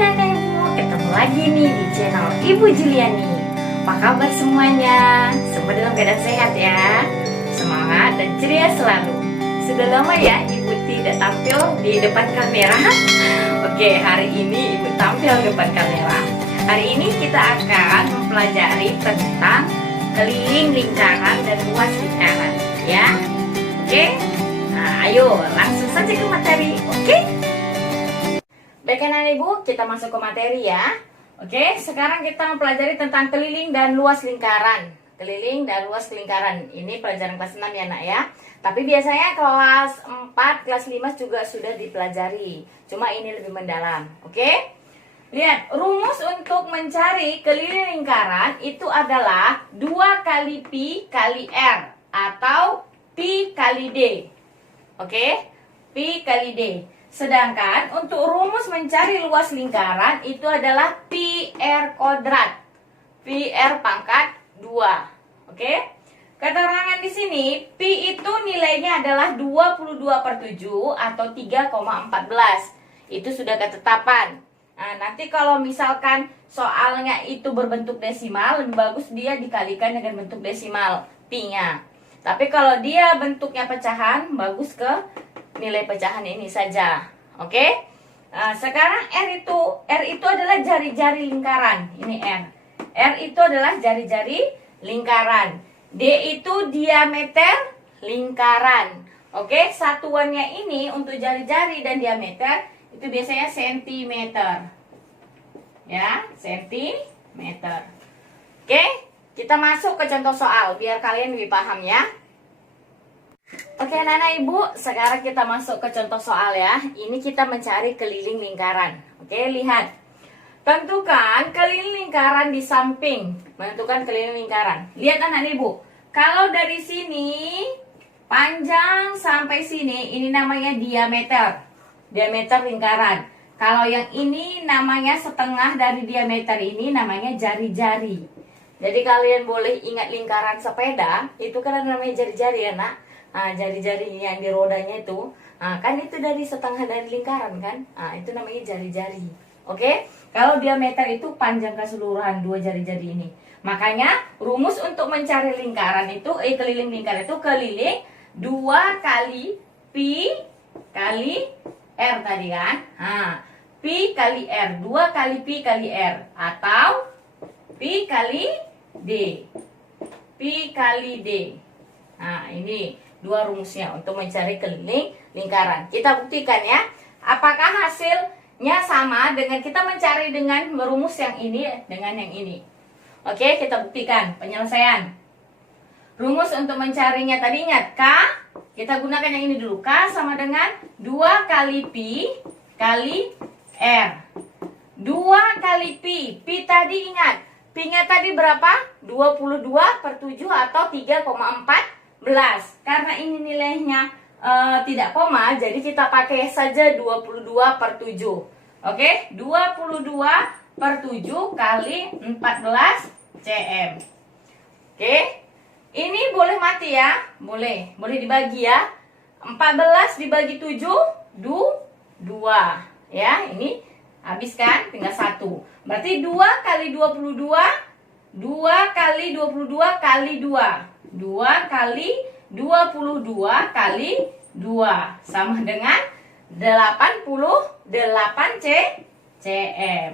Nana Ibu, ketemu lagi nih di channel Ibu Juliani. Apa kabar semuanya? Semua dalam keadaan sehat ya? Semangat dan ceria selalu. Sudah lama ya Ibu tidak tampil di depan kamera. Oke, hari ini Ibu tampil di depan kamera. Hari ini kita akan mempelajari tentang keliling lingkaran dan luas lingkaran ya. Oke, nah, ayo langsung saja ke materi. Oke? Baik anak ibu, kita masuk ke materi ya. Oke, sekarang kita mempelajari tentang keliling dan luas lingkaran. Keliling dan luas lingkaran. Ini pelajaran kelas 6 ya nak ya. Tapi biasanya kelas 4, kelas 5 juga sudah dipelajari. Cuma ini lebih mendalam. Oke? Lihat, rumus untuk mencari keliling lingkaran itu adalah 2 kali pi kali r atau pi kali d. Oke? Pi kali d. Sedangkan untuk rumus mencari luas lingkaran itu adalah pi r kuadrat. Pi r pangkat 2. Oke? Keterangan di sini pi itu nilainya adalah 22/7 atau 3,14. Itu sudah ketetapan. Nah, nanti kalau misalkan soalnya itu berbentuk desimal, lebih bagus dia dikalikan dengan bentuk desimal pi-nya. Tapi kalau dia bentuknya pecahan, bagus ke nilai pecahan ini saja. Oke? Nah, sekarang R itu adalah jari-jari lingkaran. Ini R. R itu adalah jari-jari lingkaran. D itu diameter lingkaran. Oke? Satuannya ini untuk jari-jari dan diameter itu biasanya sentimeter. Ya, sentimeter. Oke? Kita masuk ke contoh soal biar kalian lebih paham ya. Oke anak-anak ibu, sekarang kita masuk ke contoh soal ya. Ini kita mencari keliling lingkaran. Oke, lihat. Tentukan keliling lingkaran di samping. Menentukan keliling lingkaran. Lihat anak ibu. Kalau dari sini panjang sampai sini, ini namanya diameter. Diameter lingkaran. Kalau yang ini namanya setengah dari diameter ini namanya jari-jari. Jadi kalian boleh ingat lingkaran sepeda, itu kan namanya jari-jari ya nak. Nah, jari-jari yang di rodanya itu, nah, kan itu dari setengah dari lingkaran kan? Nah, itu namanya jari-jari. Oke? Kalau diameter itu panjang keseluruhan dua jari-jari ini. Makanya rumus untuk mencari lingkaran itu, keliling lingkaran itu keliling 2 kali pi kali r tadi kan? Nah, pi kali r, 2 kali pi kali r atau pi kali d. Pi kali d. Nah, ini dua rumusnya untuk mencari keliling lingkaran. Kita buktikan ya. Apakah hasilnya sama dengan kita mencari dengan rumus yang ini dengan yang ini. Oke, kita buktikan penyelesaian. Rumus untuk mencarinya tadi ingat K. Kita gunakan yang ini dulu. K sama dengan 2 kali pi kali R. 2 kali pi. Pi tadi ingat. Pi-nya tadi berapa? 22/7 atau 3,14. Karena ini nilainya tidak koma, jadi kita pakai saja 22/7. Oke, 22/7 kali 14 cm. Oke, ini boleh mati ya, boleh dibagi ya. 14 dibagi 7, 2 ya. Ini habis kan, tinggal 1. Berarti 2 kali 22, 2 kali 22 kali 2. 2 kali 22 kali 2 sama dengan 88 cm.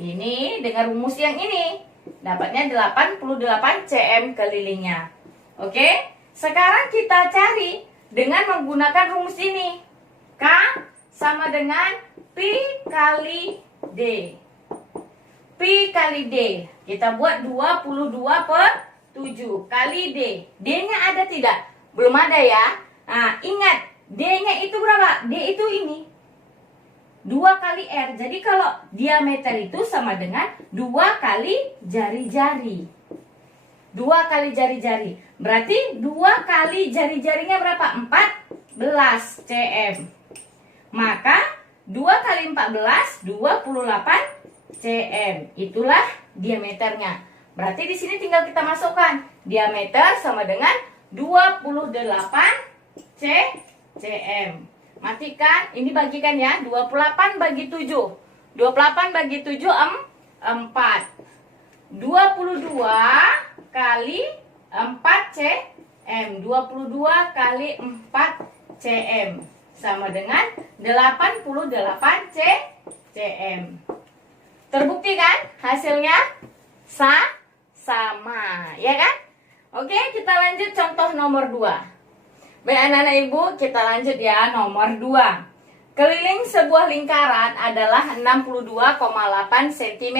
Ini dengan rumus yang ini dapatnya 88 cm kelilingnya. Oke, sekarang kita cari dengan menggunakan rumus ini. K sama dengan pi kali D. Pi kali D. Kita buat 22/7 kali D. D-nya ada tidak? Belum ada ya. Nah, ingat D-nya itu berapa? D itu ini 2 kali R. Jadi kalau diameter itu sama dengan 2 kali jari-jari. 2 kali jari-jari. Berarti 2 kali jari-jarinya berapa? 14 cm. Maka 2 kali 14 28 cm. Itulah diameternya. Berarti di sini tinggal kita masukkan diameter sama dengan 28 cm. Matikan, ini bagikan ya, 28 bagi 7. 28 bagi 7 4. 22 kali 4 cm. 22 kali 4 cm sama dengan 88 cm. Terbukti kan hasilnya? Sama, ya kan? Oke, kita lanjut contoh nomor 2. Baik anak-anak ibu, kita lanjut ya nomor 2. Keliling sebuah lingkaran adalah 62,8 cm.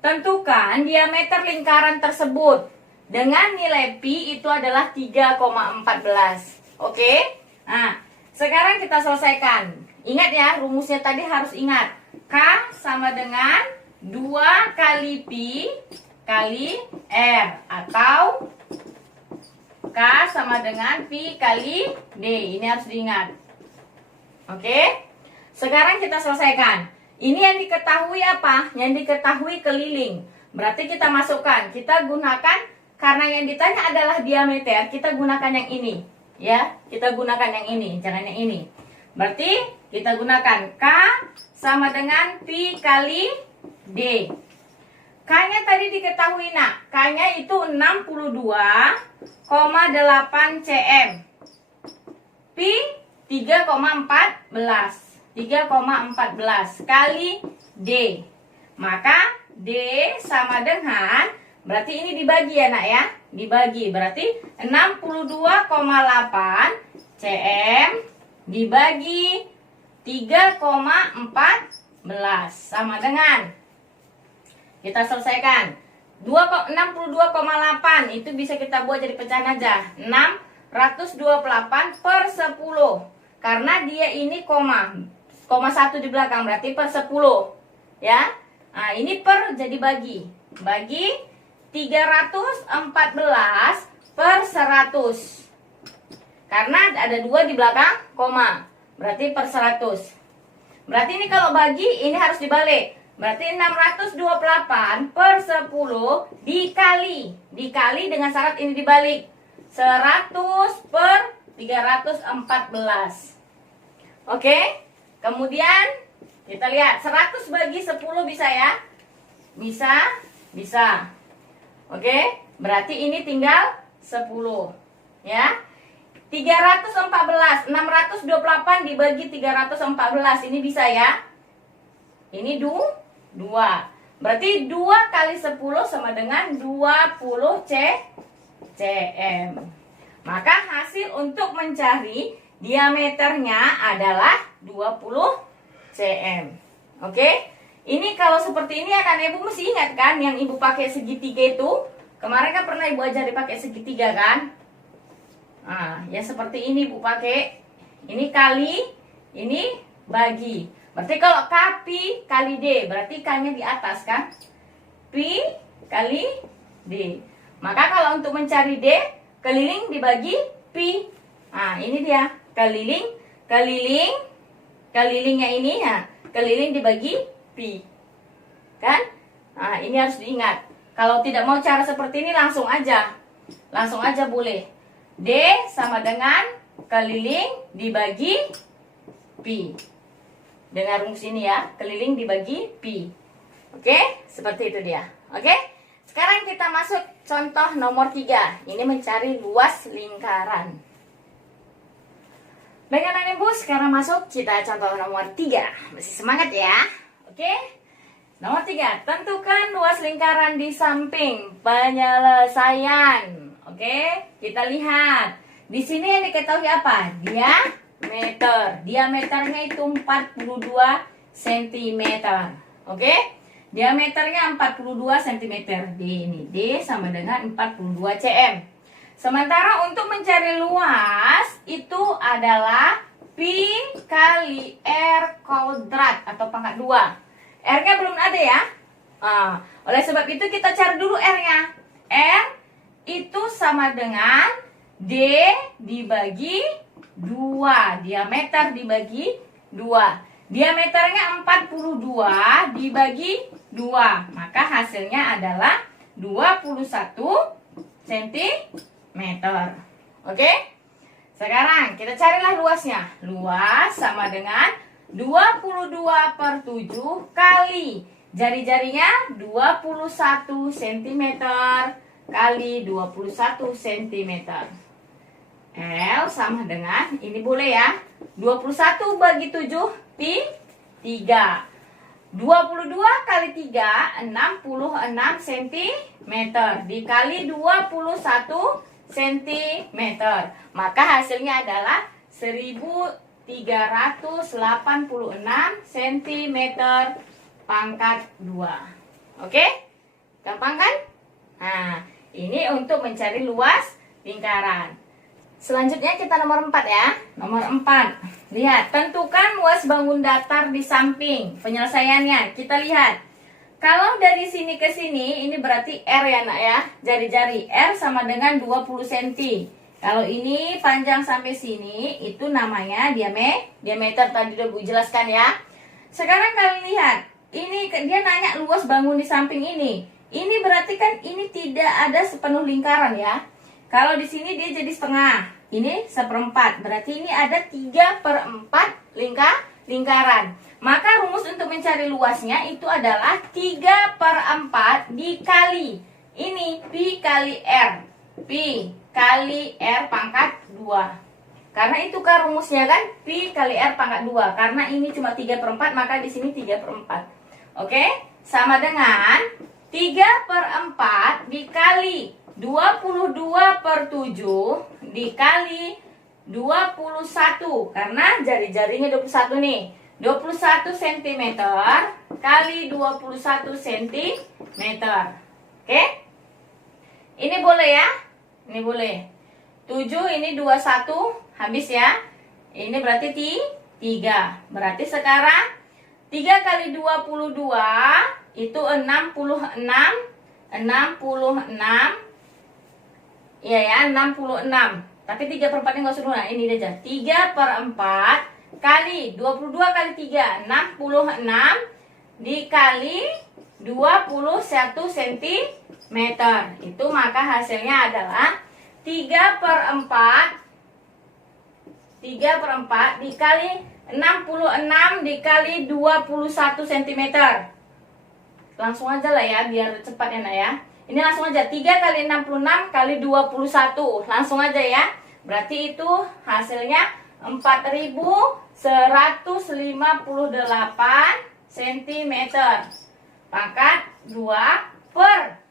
Tentukan diameter lingkaran tersebut. Dengan nilai pi itu adalah 3,14. Oke? Nah, sekarang kita selesaikan. Ingat ya, rumusnya tadi harus ingat. K sama dengan 2 kali pi kali R. Atau K sama dengan pi kali D. Ini harus diingat. Oke? Sekarang kita selesaikan. Ini yang diketahui apa? Yang diketahui keliling. Berarti kita masukkan. Kita gunakan, karena yang ditanya adalah diameter, kita gunakan yang ini. Ya, kita gunakan yang ini, jangan yang ini. Berarti kita gunakan K sama dengan pi kali D. K-nya tadi diketahui nak. K-nya itu 62,8 cm. Pi 3,14. 3,14 kali D. Maka D sama dengan, berarti ini dibagi ya nak ya. Dibagi, berarti 62,8 cm dibagi 3,14 sama dengan, kita selesaikan, 62,8 itu bisa kita buat jadi pecahan aja, 628 per 10. Karena dia ini koma 1 di belakang, berarti per 10 ya. Nah ini per, jadi bagi 314 per 100. Karena ada 2 di belakang koma, berarti per 100. Berarti ini kalau bagi, ini harus dibalik. Berarti 628 per 10 dikali dengan syarat ini dibalik. 100 per 314. Oke? Kemudian kita lihat 100 bagi 10 bisa ya? Bisa. Oke? Berarti ini tinggal 10. Ya. 314, 628 dibagi 314, ini bisa ya? Ini 2. Berarti 2 kali 10 sama dengan 20 cm. Maka hasil untuk mencari diameternya adalah 20 cm. Oke? Ini kalau seperti ini anak ibu mesti ingat kan, yang ibu pakai segitiga itu. Kemarin kan pernah ibu ajari pakai segitiga kan? Nah, ya seperti ini bu pakai. Ini kali, ini bagi. Berarti kalau K pi kali D, berarti K-nya di atas kan? Pi kali D. Maka kalau untuk mencari D, keliling dibagi pi. Nah, ini dia. Kelilingnya ini ya. Keliling dibagi pi. Kan? Nah, ini harus diingat. Kalau tidak mau cara seperti ini langsung aja boleh. D sama dengan keliling dibagi pi. Dengan rumus ini ya, keliling dibagi pi. Oke, seperti itu dia. Oke, sekarang kita masuk contoh nomor 3. Ini mencari luas lingkaran. Baik anak ibu, sekarang masuk kita contoh nomor 3. Masih semangat ya. Oke, nomor 3. Tentukan luas lingkaran di samping penyelesaian. Oke, kita lihat. Di sini yang diketahui apa? Diameter. Diameternya itu 42 cm. Oke? Diameternya 42 cm. D ini. D sama dengan 42 cm. Sementara untuk mencari luas itu adalah pi kali R kuadrat atau pangkat 2. R-nya belum ada ya. Oleh sebab itu kita cari dulu R-nya. R itu sama dengan D dibagi 2. Diameter dibagi 2. Diameternya 42 dibagi 2. Maka hasilnya adalah 21 cm. Oke? Sekarang kita carilah luasnya. Luas sama dengan 22/7 kali jari-jarinya 21 cm kali 21 cm. L sama dengan, ini boleh ya, 21 bagi 7 pi 3. 22 kali 3 66 cm dikali 21 cm. Maka hasilnya adalah 1386 cm pangkat 2. Oke? Gampang kan? Nah, ini untuk mencari luas lingkaran. Selanjutnya kita nomor 4 ya. Nomor 4. Lihat, tentukan luas bangun datar di samping. Penyelesaiannya kita lihat. Kalau dari sini ke sini, ini berarti R ya nak ya. Jari-jari R sama dengan 20 cm. Kalau ini panjang sampai sini, itu namanya diameter. Tadi udah Bu jelaskan ya. Sekarang kalian lihat. Ini dia nanya luas bangun di samping ini. Ini berarti kan ini tidak ada sepenuh lingkaran ya. Kalau di sini dia jadi setengah. Ini 1/4. Berarti ini ada 3/4 lingkaran. Maka rumus untuk mencari luasnya itu adalah 3/4 dikali ini pi kali R. Pi kali R pangkat 2. Karena itu kan rumusnya kan pi kali R pangkat 2. Karena ini cuma 3/4 maka di sini 3/4. Oke? Sama dengan 3/4 dikali 22/7 dikali 21. Karena jari-jarinya 21 nih. 21 cm kali 21 cm. Oke? Ini boleh ya? Ini boleh. 7 ini 21 habis ya. Ini berarti 3. Berarti sekarang 3 kali 22 itu 66. 66. Iya ya, 66. Tapi 3/4 nggak usah dulu. Nah, ini aja. 3/4 kali 22 kali 3 66 dikali 21 cm. Itu maka hasilnya adalah 3/4 dikali 66 dikali 21 cm. Langsung aja lah ya biar cepat ya nak ya. Ini langsung aja 3 kali 66 kali 21. Langsung aja ya. Berarti itu hasilnya 4158 cm. Pangkat 2 per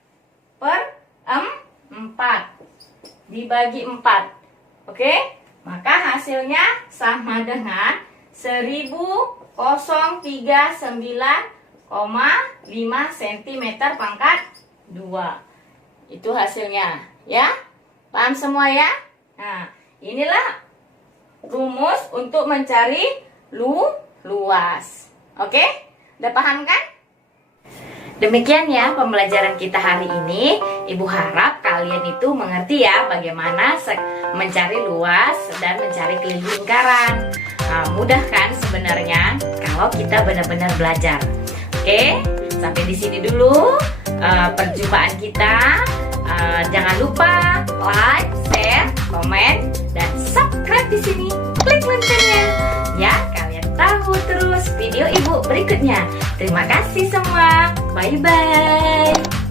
4 dibagi 4. Oke? Maka hasilnya sama dengan 1039,5 cm pangkat 2. Itu hasilnya ya. Paham semua ya? Nah, inilah rumus untuk mencari luas. Oke? Udah paham kan? Demikian ya pembelajaran kita hari ini. Ibu harap kalian itu mengerti ya bagaimana mencari luas dan mencari keliling lingkaran. Nah, mudah kan sebenarnya kalau kita benar-benar belajar. Oke, sampai di sini dulu perjumpaan kita. Jangan lupa like, share, komen, dan subscribe di sini. Klik loncengnya ya, kalian tahu terus video ibu berikutnya. Terima kasih semua. Bye bye.